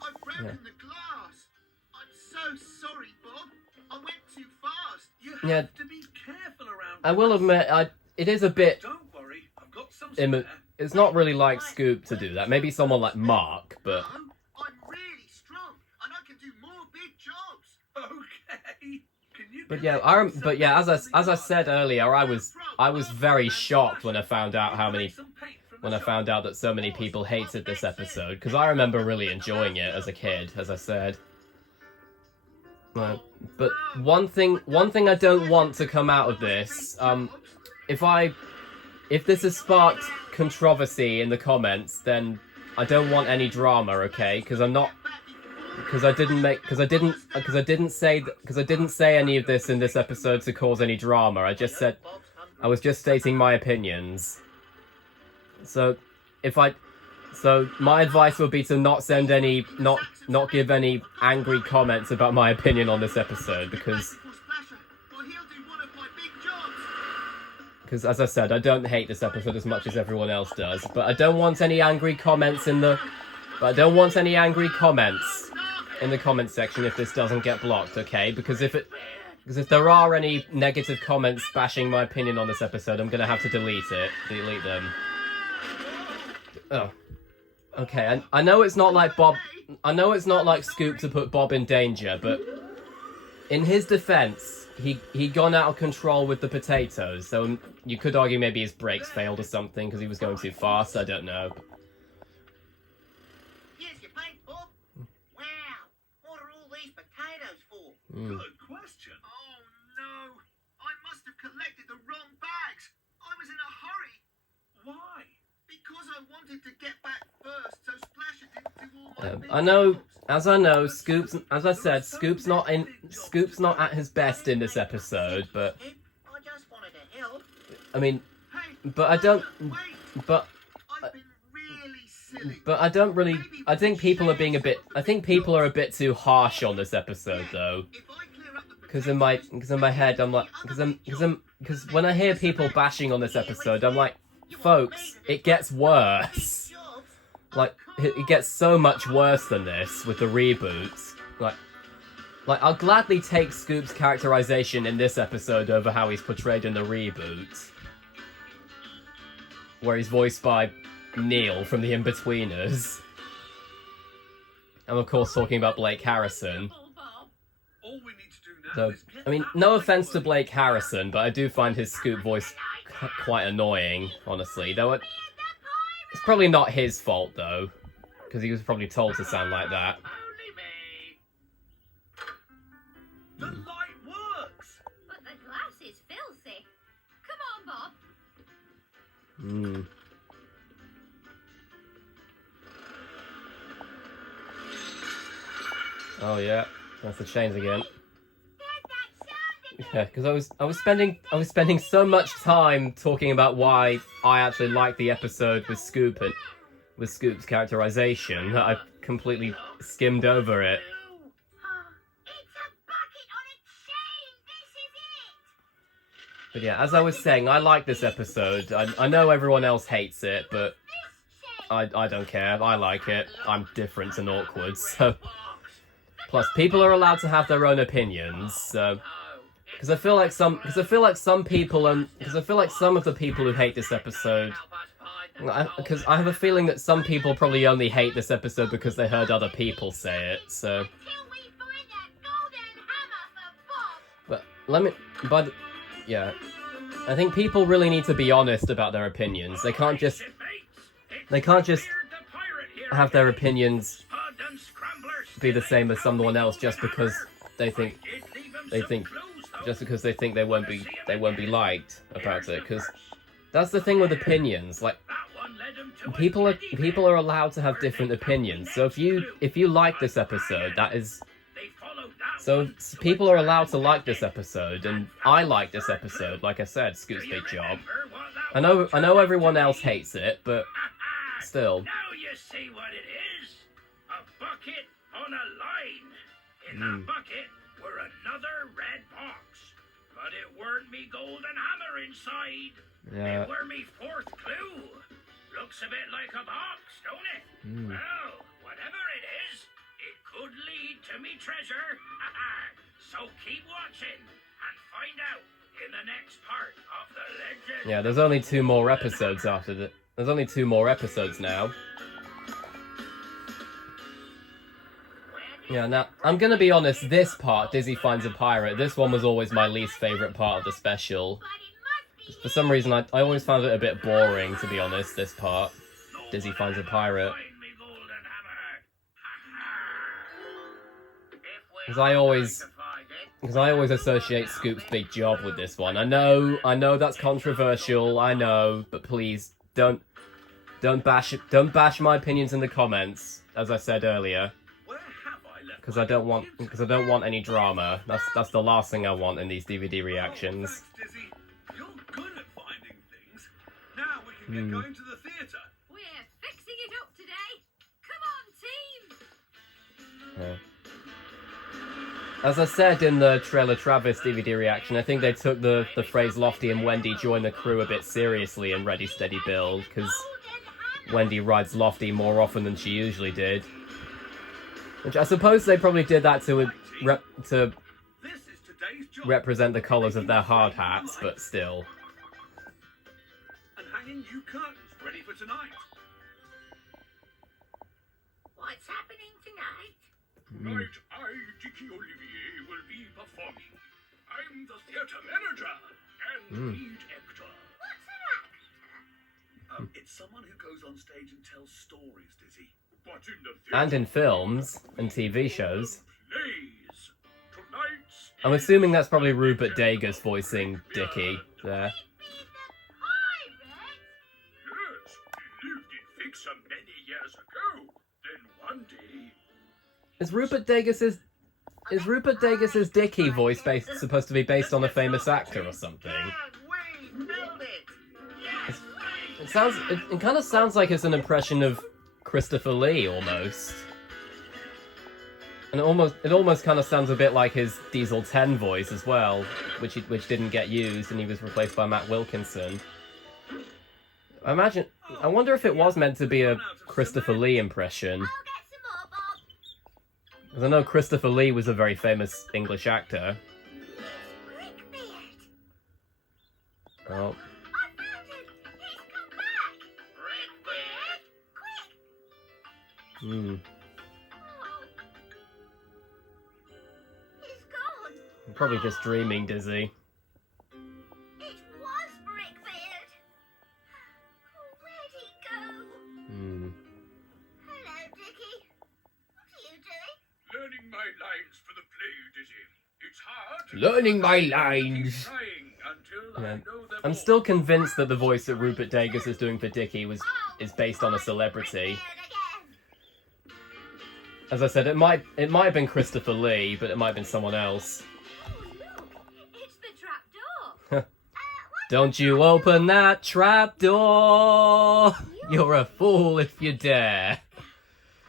I've broken the glass. I'm so sorry, Bob. I went too fast. You have Yeah. to be careful around. I will admit it is a bit. Don't worry, I've got some Im- spare. It's not really like Scoop to do that. Maybe someone like Mark, but No, I'm really strong, and I can do more big jobs. Okay. Can you but get yeah, some but yeah, as I something said earlier, I was very shocked when I found out that so many people hated this episode, because I remember really enjoying it as a kid, as I said. But one thing I don't want to come out of this, if this has sparked controversy in the comments, then I don't want any drama, okay? Because I didn't say any of this in this episode to cause any drama. I was just stating my opinions. So my advice would be to not give any angry comments about my opinion on this episode, because as I said, I don't hate this episode as much as everyone else does, but I don't want any angry comments in the comment section if this doesn't get blocked, okay? Because if there are any negative comments bashing my opinion on this episode, I'm gonna have to delete them. Oh. Okay, I know it's not like Scoop to put Bob in danger, but in his defense, he'd gone out of control with the potatoes, so you could argue maybe his brakes failed or something because he was going too fast, I don't know. Here's your paint, Bob. Wow, what are all these potatoes for? Good question. Oh no! I must have collected the wrong bags. I was in a hurry Why? because I wanted to get back first, so Splasher didn't do all my big I know, jobs. as I said, Scoop's not at his best in this episode, but I just wanted to help. I mean, Hey, but I don't, wait! but I've been really silly. But I don't really. I think people are a bit too harsh on this episode, though. If I clear up the Because in my head, I'm like, because when I hear people bashing on this episode, I'm like, folks, it gets worse. Like, it gets so much worse than this with the reboots. Like I'll gladly take Scoop's characterization in this episode over how he's portrayed in the reboots, where he's voiced by Neil from The Inbetweeners. I'm of course talking about Blake Harrison. All we need to do now So, is get I mean, that no right offense to work. Blake Harrison, but I do find his Scoop voice quite annoying, honestly. Though it's probably not his fault, though, because he was probably told to sound like that. Only me. The light works. But the glass is filthy. Come on, Bob. Hmm. Oh yeah, that's the chains again. Yeah, because I was spending so much time talking about why I actually liked the episode with Scoop and with Scoop's characterization that I completely skimmed over it. It's a bucket on a chain. This is it. But yeah, as I was saying, I like this episode. I know everyone else hates it, but I don't care. I like it. I'm different and awkward, so... Plus, people are allowed to have their own opinions, so... Because I feel like some people, because I feel like some of the people who hate this episode... Because I have a feeling that some people probably only hate this episode because they heard other people say it, so... Until we find that golden hammer for Bob. But yeah. I think people really need to be honest about their opinions. They can't just have their opinions be the same as someone else just because they think they won't be liked about it. Because that's the thing with opinions. Like, people are allowed to have different opinions. So if you like this episode, that is... So people are allowed to like this episode, and I like this episode. Like I said, Scoot's big job. I know everyone else hates it, but still. Now you see what it is. A bucket on a line. In that bucket were another red box. But it weren't me golden hammer inside. Yeah. It were me fourth clue. Looks a bit like a box, don't it? Well, whatever it is, it could lead to me treasure. So keep watching and find out in the next part of the legend. Yeah, there's only 2 more episodes after that. There's only 2 more episodes now. Yeah, now, I'm gonna be honest, this part, Dizzy Finds a Pirate, this one was always my least favourite part of the special. For some reason, I always found it a bit boring, to be honest, this part. Dizzy Finds a Pirate. Because I always associate Scoop's big job with this one. I know that's controversial, I know, but please, don't bash my opinions in the comments, as I said earlier. Because I don't want any drama. That's the last thing I want in these DVD reactions. Thanks, Dizzy. You're good at finding things. Now we can get going to the theatre. We're fixing it up today. Come on, team. Yeah. As I said in the Trailer Travis DVD reaction, I think they took the phrase Lofty and Wendy join the crew a bit seriously in Ready Steady Build, because Wendy rides Lofty more often than she usually did. Which I suppose they probably did that to represent the colours of their hard hats, but still. And hanging new curtains ready for tonight. What's happening tonight? Tonight, I, Dickie Olivier, will be performing. I'm the theatre manager and lead actor. What's an actor? It's someone who goes on stage and tells stories, Dizzy. But in the And in theatre, films and TV shows. plays. Tonight's I'm assuming that's probably Rupert Dagus voicing Dickie there. Yes, he lived in Fixham many years ago. Then one day, Is Rupert Dagus's Dickie voice supposed to be based on a famous actor or something? Wait, build it. Yes. It kind of sounds like it's an impression of Christopher Lee almost. And it almost kind of sounds a bit like his Diesel 10 voice as well, which didn't get used and he was replaced by Matt Wilkinson. I wonder if it was meant to be a Christopher Lee impression. I'll get some more, Bob. Because I know Christopher Lee was a very famous English actor. Brickbeard. Oh. I found him. He's come back. Brickbeard, quick. Hmm. Oh. He's gone. I'm probably just dreaming, Dizzy. It was Brickbeard. Where'd he go? Hmm. Hello, Dickie. What are you doing? learning my lines for the play, Dizzy. It's hard. Learning my Keep lines. trying until I Yeah. know them I'm all. still convinced that the voice that Rupert Dagus is doing for Dickie is based on a celebrity. Brickbeard again. As I said, it might have been Christopher Lee, but it might have been someone else. Oh, look. It's the trap door. Don't you open that trap door! You're a fool if you dare.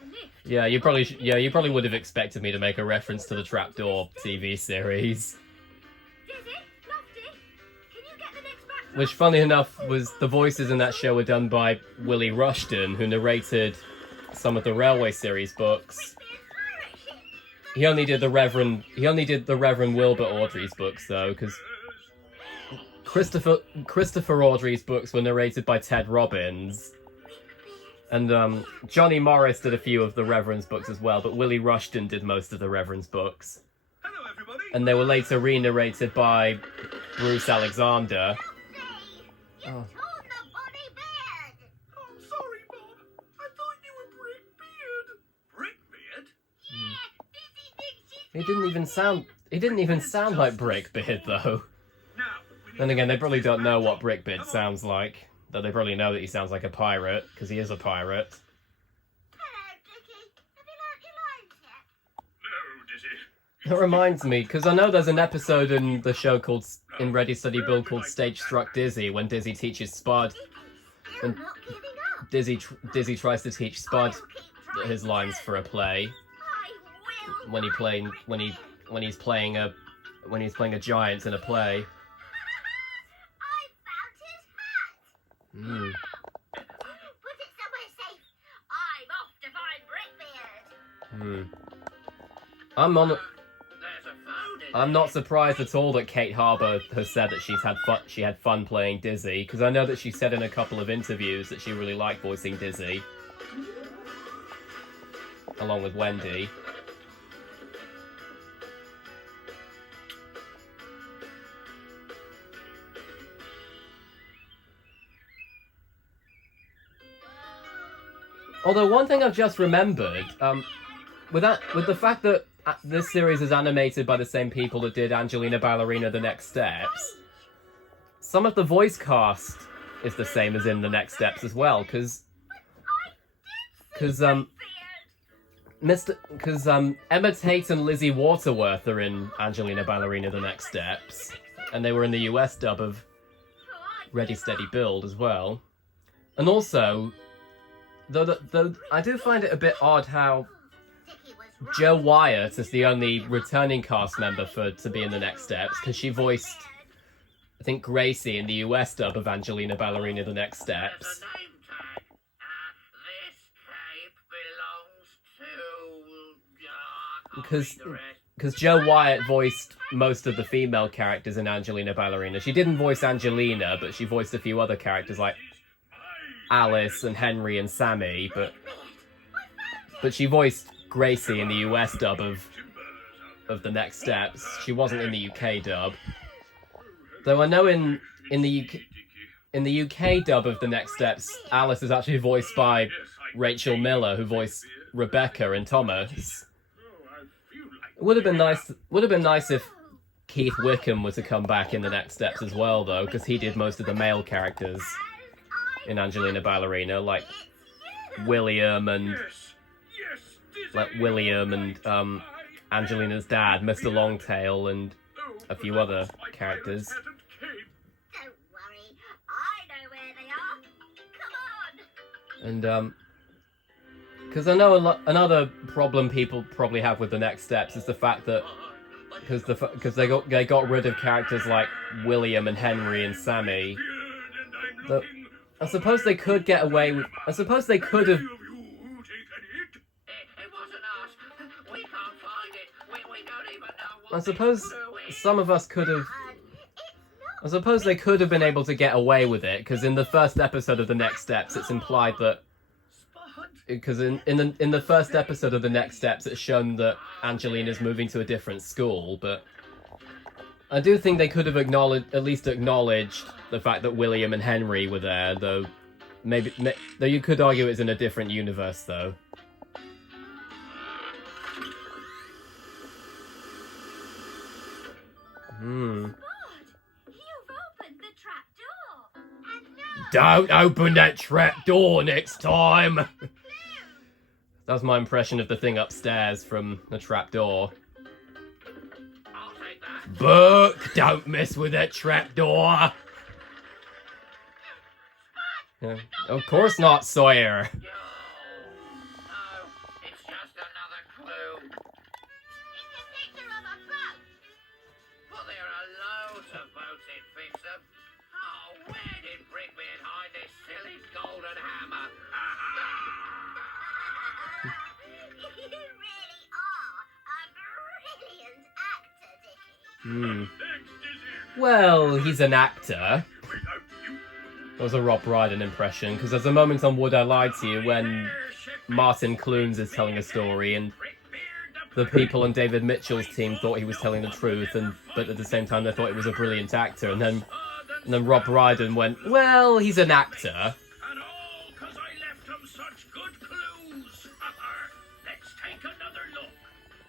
A lift. Yeah, you probably would have expected me to make a reference to the Trapdoor TV series. Dizzy, Lofty, can you get the next back? Which, funny enough, was the voices in that show were done by Willie Rushton, who narrated some of the Railway series books. He only did the Reverend Wilbur Awdry's books though, because Christopher Awdry's books were narrated by Ted Robbins, and Johnny Morris did a few of the Reverend's books as well, but Willie Rushton did most of the Reverend's books, Hello, everybody. and they were later re-narrated by Bruce Alexander. You've torn the bonny beard. Oh, sorry, Bob. I thought you were Brickbeard. Brickbeard? Yeah, Dizzy thinks she's He didn't even sound like Brickbeard though. Now, we need Then again, they probably don't know what Brickbeard sounds like. Though they probably know that he sounds like a pirate, because he is a pirate. Hello, Dizzy. Have you learnt your lines yet? No, Dizzy. That reminds me, because I know there's an episode in the show in Ready Steady Build called Stage Struck Dizzy, when Dizzy teaches Spud. Still not giving up. Dizzy tries to teach Spud I'll keep trying his lines to. for a play I will. when he's playing a giant in a play. I found his hat. Mm. Put it somewhere safe. I'm off to find Brickbeard. Hmm. There's a phone in I'm not surprised at all that Kate Harbour has said that she had fun playing Dizzy, because I know that she said in a couple of interviews that she really liked voicing Dizzy, along with Wendy. Although one thing I've just remembered, with the fact that this series is animated by the same people that did Angelina Ballerina: The Next Steps, some of the voice cast is the same as in The Next Steps as well, because Emma Tate and Lizzie Waterworth are in Angelina Ballerina: The Next Steps, and they were in the US dub of Ready Steady Build as well. And also, though I do find it a bit odd how Sticky was right. Joe Wyatt is the only returning cast member to be in The Next Steps, because she voiced, I think, Gracie in the US dub of Angelina Ballerina: The Next There's Steps. a name tag. This cape belongs to... Because Joe Wyatt voiced most of the female characters in Angelina Ballerina. She didn't voice Angelina, but she voiced a few other characters like Alice and Henry and Sammy, but she voiced Gracie in the US dub of The Next Steps. She wasn't in the UK dub. Though I know in the UK dub of The Next Steps, Alice is actually voiced by Rachel Miller, who voiced Rebecca and Thomas. It would have been nice if Keith Wickham were to come back in The Next Steps as well, though, because he did most of the male characters in Angelina Ballerina, like William and Angelina's dad, Mr. Longtail, and a few other characters. Don't worry. I know where they are. Come on. And because I know another problem people probably have with The Next Steps is the fact that because they got rid of characters like William and Henry and Sammy. That I suppose they could get away with. I suppose they could have. It wasn't us. We can't find it. We don't even know what I suppose it's doing. some of us could have. It's not. I suppose they could have been able to get away with it, because in the first episode of The Next Steps, it's implied that. Because in the first episode of The Next Steps, it's shown that Angelina's moving to a different school, but I do think they could have at least acknowledged the fact that William and Henry were there, though though you could argue it's in a different universe, though. Spud, you've opened the trap door. And no. Don't open that trap door next time! That's my impression of the thing upstairs from the trap door. I'll take that. Book, don't mess with that trap door! Yeah. Of course not, Sawyer. No, it's just Hmm. Next is it. Well, he's an actor. Without you, That was a Rob Brydon impression, because there's a moment on Would I Lie to You when Martin Clunes is telling a story, and the people on David Mitchell's team thought he was telling the truth, but at the same time they thought he was a brilliant actor, and then Rob Brydon went, well, he's an actor. and all 'cause I left him such good clues. Let's take another look.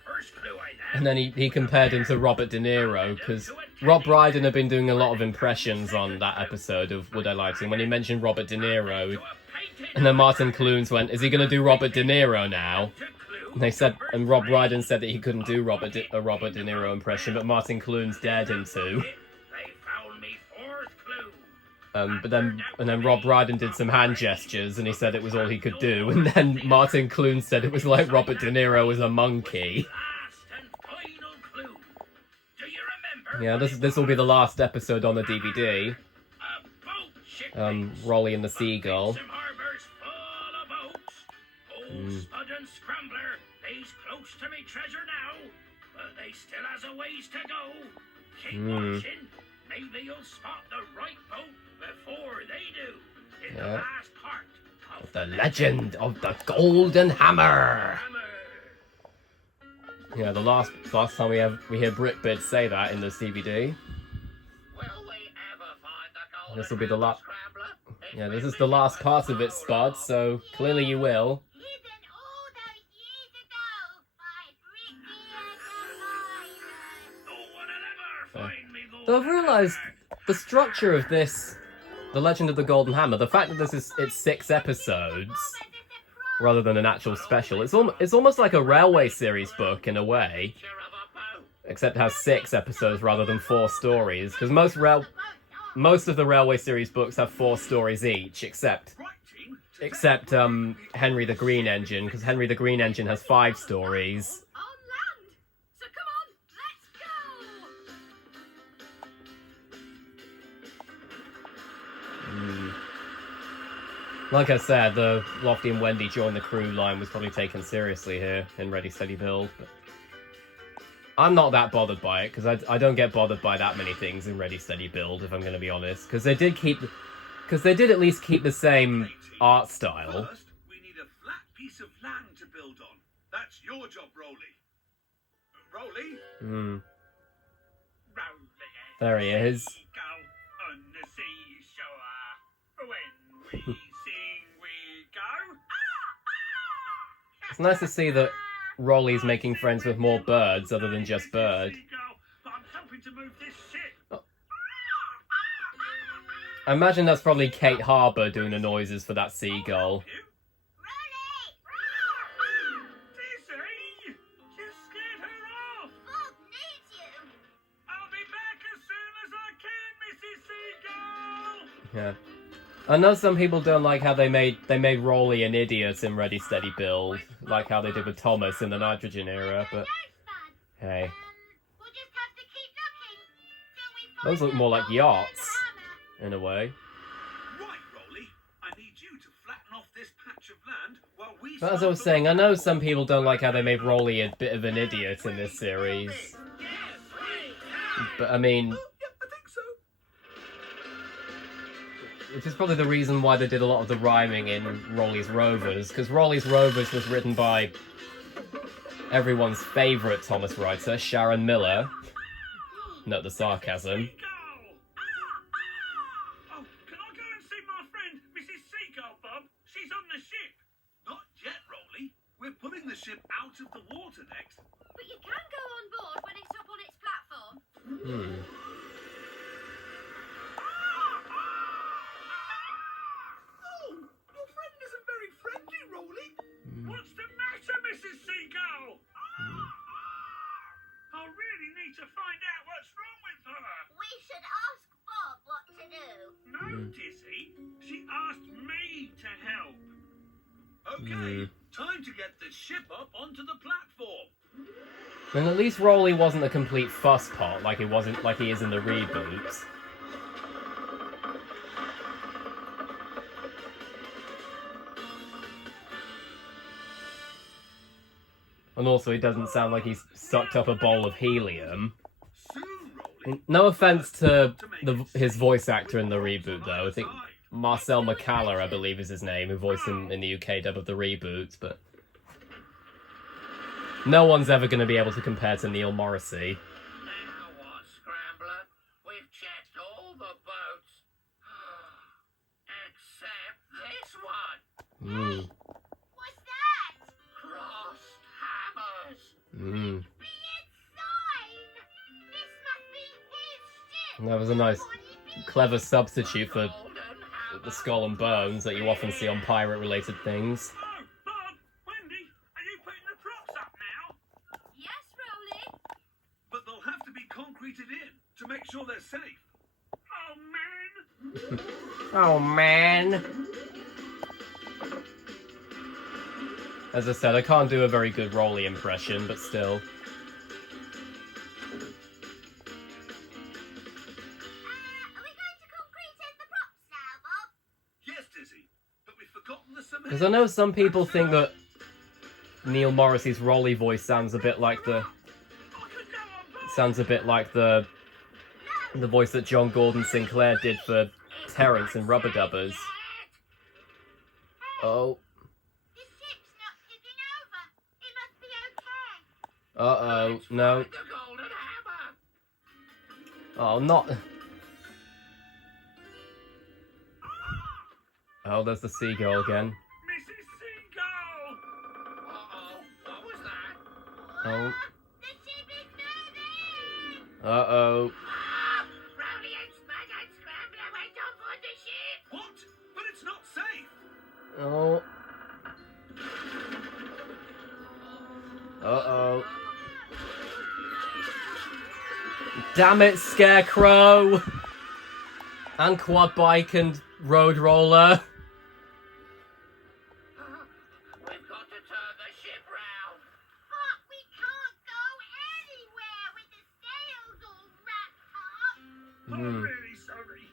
First clue I left. And then he compared him to Robert De Niro, because Rob Brydon had been doing a lot of impressions on that episode of Would I Lie to You. When he mentioned Robert De Niro, and then Martin Clunes went, is he going to do Robert De Niro now? And they said, and Rob Brydon said that he couldn't do a Robert De Niro impression, but Martin Clunes dared him to. They found me fourth clue. But then Rob Brydon did some hand gestures, and he said it was all he could do. And then Martin Clunes said it was like Robert De Niro was a monkey. Last and final clue. Do you remember? Yeah, this will be the last episode on the DVD. A boat ship. Rolly and the Seagull. Some harbors full of boats. Old Spud and Scrambler, they's close to me treasure now, but they still has a ways to go. Keep watching. Maybe you'll spot the right boat before they do. In the Yeah. last part of The Legend of the Golden Hammer. Hammer. Yeah, the last time we hear Brickbit say that in this DVD. Will we ever find the golden This will be the last. Scrambler? Yeah, this is the last part of it, Spud. So clearly you will. Hidden all those years ago by Ricky and the Pirate. No one will ever find me golden So I've realised hammer. the structure of this, The Legend of the Golden Hammer. The fact that it's 6 episodes rather than an actual special. It's almost like a Railway series book in a way, Picture of a boat. except it has 6 episodes rather than 4 stories. Because most of the Railway series books have 4 stories each, except Right, team. Henry the Green Engine, because Henry the Green Engine has 5 stories. On land. So come on, let's go. Like I said, the Lofty and Wendy join the crew line was probably taken seriously here in Ready Steady Build. But I'm not that bothered by it, because I don't get bothered by that many things in Ready Steady Build, if I'm going to be honest. Because they did at least keep the same art style. First, we need a flat piece of land to build on. That's your job, Rolly. Rolly? Hmm. Rolling There he is. seagull on the seashore. When we sing, we go. It's nice to see that Rolly's making friends with more birds other than just Bird. Seagull, but I'm helping to move this ship. I imagine that's probably Kate Harbour doing the noises for that seagull. Dizzy, you scared her off. Bob needs you. I'll be back as soon as I can, Mrs. Seagull. Yeah. I know some people don't like how they made Rolly an idiot in Ready Steady Build, like how they did with Thomas in the Nitrogen era, but hey. We'll just have to keep looking till we find Those look more like the yachts, hammer. in a way. Right, Rolly. I need you to flatten off this patch of land while we... But as I was saying, I know some people don't like how they made Rolly a bit of an idiot in this series. Yes, right. But I mean, Yeah, I think so. which is probably the reason why they did a lot of the rhyming in Rolly's Rovers, because Rolly's Rovers was written by everyone's favourite Thomas writer, Sharon Miller. Note the sarcasm. Seagull. Oh, can I go and see my friend, Mrs. Seagull, Bob? She's on the ship. Not yet, Rolly. We're pulling the ship out of the water next. But you can go on board when it's up on its platform. Oh, your friend isn't very friendly, Rolly. What's the matter, Mrs. Seagull? I really need to find out what's wrong with her. We should ask Bob what to do. No, Dizzy. She asked me to help. Okay, time to get the ship up onto the platform. And at least Rolly wasn't a complete fusspot like he is in the reboots. And also, he doesn't sound like he's sucked up a bowl of helium. Soon, No offense to his voice actor in the reboot, though. I think Marcel McCallar, I believe, is his name, who voiced him in the UK dub of the reboots, but no one's ever going to be able to compare to Neil Morrissey. Now what, Scrambler? We've checked all the boats. Except this one. Mm. What's that? Crossed hammers. Mm. Be insane! This must be his ship! That was a nice, clever substitute for Golden hammer. the skull and bones that you often see on pirate-related things. Oh, Bob, Wendy, are you putting the props up now? Yes, Rolly. But they'll have to be concreted in to make sure they're safe. Oh, man. Oh, man. As I said, I can't do a very good Rolly impression, but still. Are we going to concrete in the props now, Bob? Yes, Dizzy, but we've forgotten the cement. Because I know some people think that Neil Morrissey's Rolly voice sounds a bit like the voice that John Gordon Sinclair did for Terrence in Rubber Dubbers. Oh, This ship's not tipping over. It must be okay. uh-oh, no. The golden hammer. Oh, not... Oh, there's the seagull again. Mrs. Seagull! Uh-oh, what was that? Oh, The ship is moving! uh-oh. Ah, Rowley and Spud and Scrambler went on board the ship. What? But it's not safe. Oh. Uh-oh. Damn it, Scarecrow! And Quad Bike and Road Roller. We've got to turn the ship round. But we can't go anywhere with the sails all wrapped up. I'm really sorry.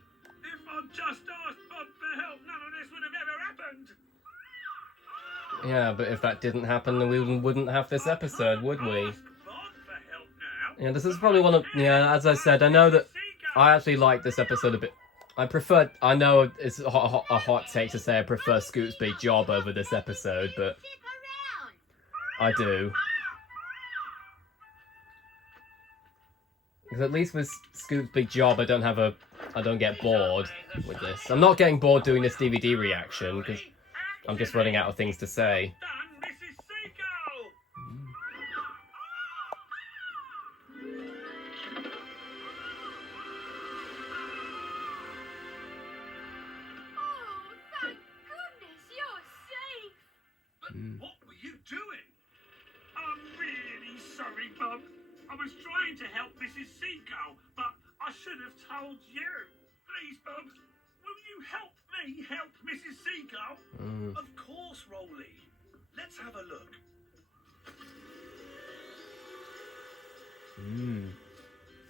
If I'd just asked Bob for help, none of this would have ever happened. Yeah, but if that didn't happen, then we wouldn't have this episode, would we? Ask Bob for help now. Yeah, this is probably one of... Yeah, as I said, I know that I actually like this episode a bit... I know it's a hot take to say I prefer Scoot's Big Job over this episode, but Ship around. I do. Because at least with Scoot's Big Job, I don't get bored with this. I'm not getting bored doing this DVD reaction, because I'm just running out of things to say. Done, Mrs. Seagull! Oh, thank goodness you're safe. But what were you doing? I'm really sorry, Bob. I was trying to help Mrs. Seagull, but I should have told you. Please, Bob, will you help me help Mrs. Seagull? Of course, Rolly. Let's have a look.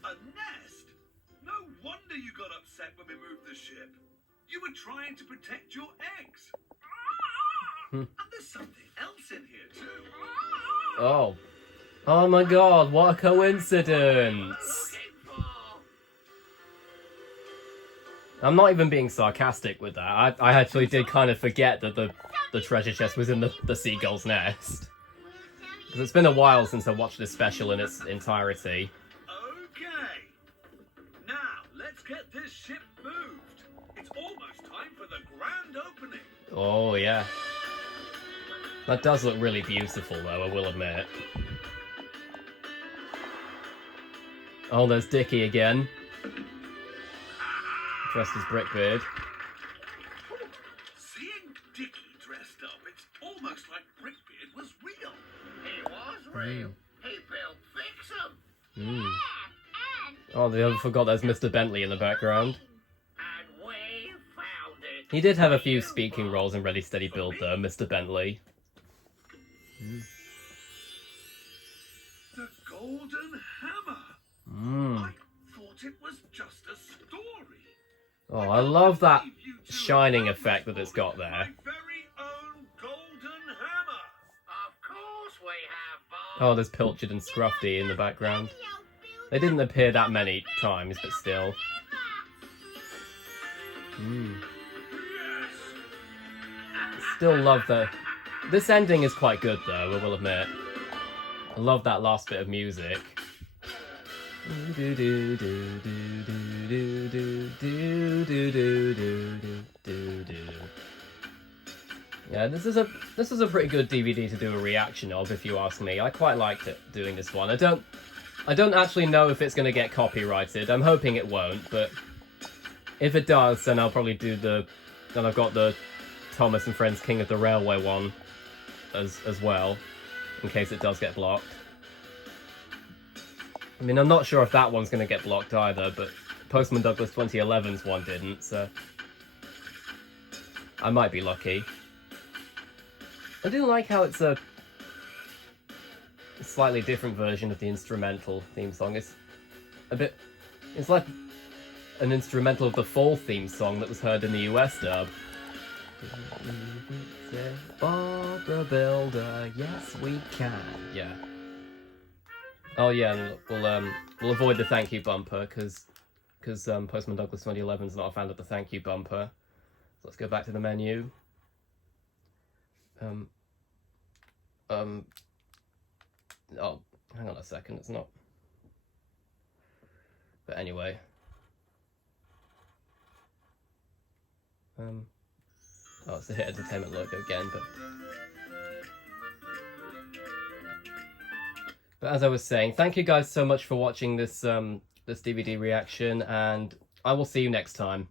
A nest? No wonder you got upset when we moved the ship. You were trying to protect your eggs. And there's something else in here, too. Oh. Oh my god, what a coincidence! Looking for. I'm not even being sarcastic with that. I actually did kind of forget that the treasure chest was in the seagull's nest. Because it's been a while since I watched this special in its entirety. Okay. Now, let's get this ship moved. It's almost time for the grand opening. Oh, yeah. That does look really beautiful, though, I will admit. Oh, there's Dickie again. Dressed as Brickbeard. Seeing Dickie dressed up, it's almost like Brickbeard was real. He was real. He built Fix'em. Mm. And Oh, they forgot there's Mr. Bentley in the background. And we found it. He did have a few speaking roles in Ready Steady Build, though, Mr. Bentley. The Golden Hammer. Mm. I thought it was just a story. Oh, I love that Believe you two shining have effect that this it's got moment, there. My very own Golden Hammer. Of course we have, Bob. Oh, there's Pilchard and Scruffy in the background. Daddy-o build They didn't appear that many times, but still. Still love the... This ending is quite good, though, I will admit. I love that last bit of music. Yeah, this is a pretty good DVD to do a reaction of, if you ask me. I quite liked it doing this one. I don't actually know if it's going to get copyrighted. I'm hoping it won't, but if it does, then I'll probably do then I've got the Thomas and Friends King of the Railway one as well, in case it does get blocked. I mean, I'm not sure if that one's going to get blocked either, but Postman Douglas 2011's one didn't, so I might be lucky. I do like how it's a slightly different version of the instrumental theme song. It's like an instrumental of the Fall theme song that was heard in the US dub. Barbara Builder, yes we can. Yeah. Oh yeah, and we'll avoid the thank you bumper because Postman Douglas 2011 is not a fan of the thank you bumper. So let's go back to the menu. Oh, hang on a second, it's not. But anyway. Oh, it's the Hit Entertainment logo again, but as I was saying, thank you guys so much for watching this this DVD reaction, and I will see you next time.